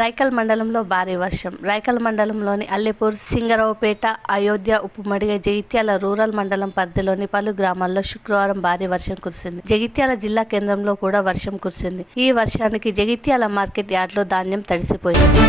రైకల్ మండలంలో భారీ వర్షం. రైకల్ మండలంలోని అల్లెపూర్ సింగరావుపేట అయోధ్య ఉప్పుమడిగ జగిత్యాల రూరల్ మండలం పరిధిలోని పలు గ్రామాల్లో శుక్రవారం భారీ వర్షం కురిసింది. జగిత్యాల జిల్లా కేంద్రంలో కూడా వర్షం కురిసింది. ఈ వర్షానికి జగిత్యాల మార్కెట్ యార్డ్లో ధాన్యం తడిసిపోయింది.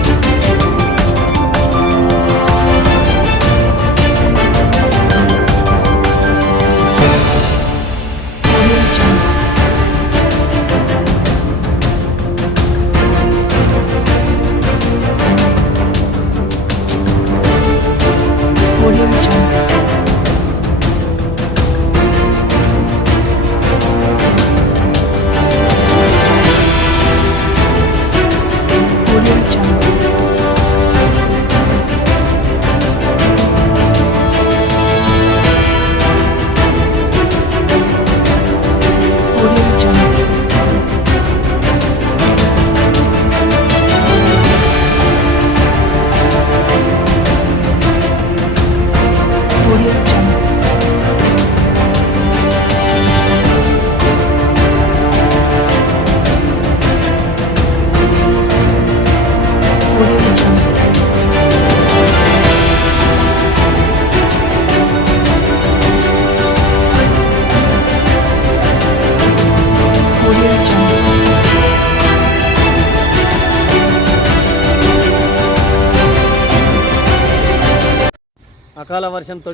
అకాల వర్షంతో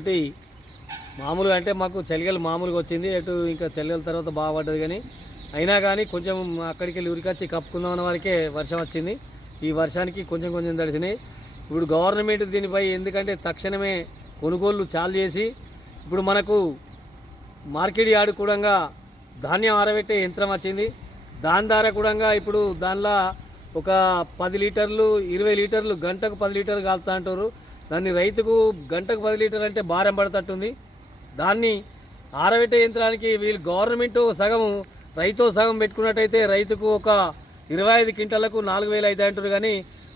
మామూలుగా అంటే మాకు చలిగలు మామూలుగా వచ్చింది. అటు ఇంకా చలిగల తర్వాత బాగా పడ్డది కానీ అయినా కానీ కొంచెం అక్కడికి వెళ్ళి ఉరికొచ్చి కప్పుకుందాం అన్న వరకే వర్షం వచ్చింది. ఈ వర్షానికి కొంచెం కొంచెం తడిచినాయి ఇప్పుడు గవర్నమెంట్ దీనిపై ఎందుకంటే తక్షణమే కొనుగోళ్ళు చాలు చేసి ఇప్పుడు మనకు మార్కెట్ యార్డ్ కూడా ధాన్యం ఆరబెట్టే యంత్రం వచ్చింది. దాని ద్వారా కూడా ఇప్పుడు దానిలో ఒక పది లీటర్లు ఇరవై లీటర్లు గంటకు పది లీటర్లు కాలుతా అంటారు. దాన్ని రైతుకు గంటకు పది లీటర్లు అంటే భారం పడతట్టుంది దాన్ని ఆరబెట్టే యంత్రానికి వీళ్ళు గవర్నమెంట్ సగం రైతు సగం పెట్టుకున్నట్టయితే రైతుకు ఒక ఇరవై ఐదు క్వింటాలకు నాలుగు వేలు అయితే అంటారు కానీ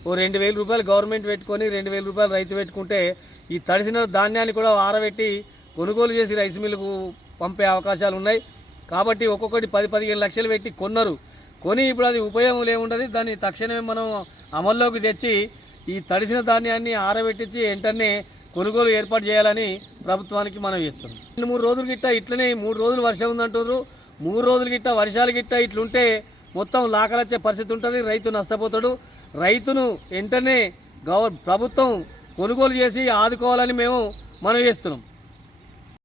ఓ రెండు వేల రూపాయలు గవర్నమెంట్ పెట్టుకొని రెండు వేల రూపాయలు రైతు పెట్టుకుంటే ఈ తడిసిన ధాన్యాన్ని కూడా ఆరబెట్టి కొనుగోలు చేసి రైస్ మిల్లుకు పంపే అవకాశాలు ఉన్నాయి. కాబట్టి ఒక్కొక్కటి పది పదిహేను లక్షలు పెట్టి కొన్నారు. కొని ఇప్పుడు అది ఉపయోగం లేముండదు. దాన్ని తక్షణమే మనం అమల్లోకి తెచ్చి ఈ తడిసిన ధాన్యాన్ని ఆరబెట్టించి వెంటనే కొనుగోలు ఏర్పాటు చేయాలని ప్రభుత్వానికి మనం ఇస్తున్నాం రెండు మూడు రోజులు గిట్ట ఇట్లనే మూడు రోజులు వర్షం ఉందంటున్నారు మూడు రోజులు గిట్ట వర్షాలు గిట్ట ఇట్లుంటే మొత్తం లాకలొచ్చే పరిస్థితి ఉంటుంది రైతు నష్టపోతాడు. రైతును వెంటనే గవర్ ప్రభుత్వం కొనుగోలు చేసి ఆదుకోవాలని మేము మనం చేస్తున్నాం.